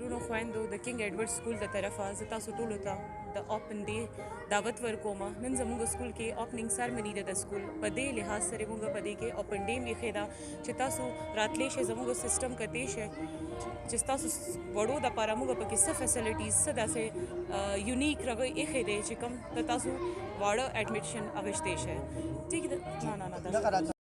درونو خويندو د کینګ ایډورډ سکول د طرفه زه تاسو ټولو ته د اوپن ډے دعوت ورکوم. نن زموږ سکول کې اوپننګ سرمنی ده د سکول په دې لحاظ سره موږ په دې کې اوپن ډے میخې ده چې تاسو راتلی شئ زموږ سیستم کتی شئ چې تاسو وړو د پاره موږ پکې څه فیسلټیز څه داسې یونیک رغه ایښې دی چې کوم ته تاسو واړه اډمیشن اغوښتی شئ. ټیک ده؟ نه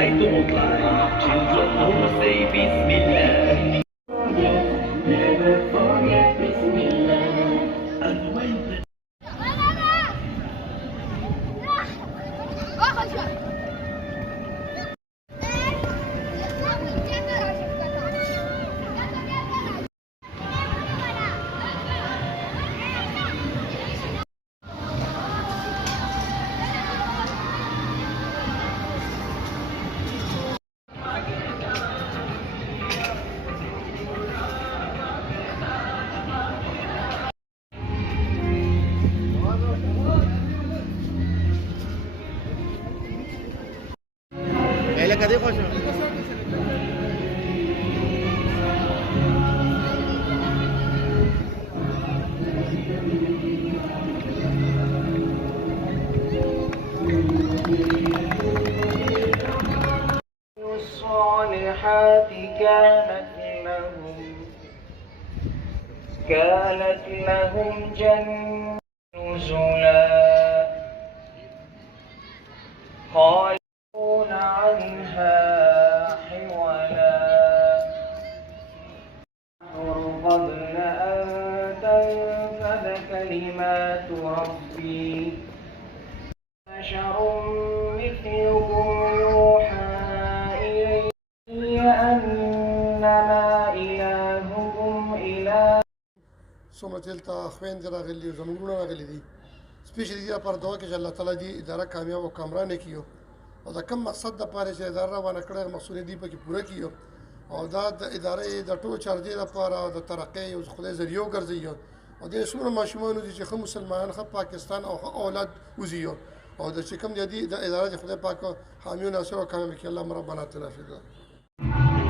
I don't like children who say Bismillah. Never forget Bismillah. And when the Ele cadê Rocha? الصالحات كانت لهم جنة نزلا خالدون عنها حولا قبل أن تنفذ كلمات ربي بشر مثلكم يوحى إلي أنما إلهكم إله. څومره دلته خویندې راغلي دي زموږ وروڼه راغلي دي سپیشلي دې لپاره دعا کوي چې الله تعالی دې اداره کامیاب او کامرانه کړي او د کوم مقصد دپاره چې اداره روانه کړې مقصود دې پکې پوره کړي او دا د ادارې د ټول چارجې لپاره د ترقۍ او خدای ذریعه وګرځي او دې څومره ماشومان دي چې ښه مسلمانان ښه پاکستان او ښه اولاد وزي او د چې کوم دې د اداره د خدای پاک حامی او ناصر او کامیاب کړي الله ربنا اتنا فی الدنیا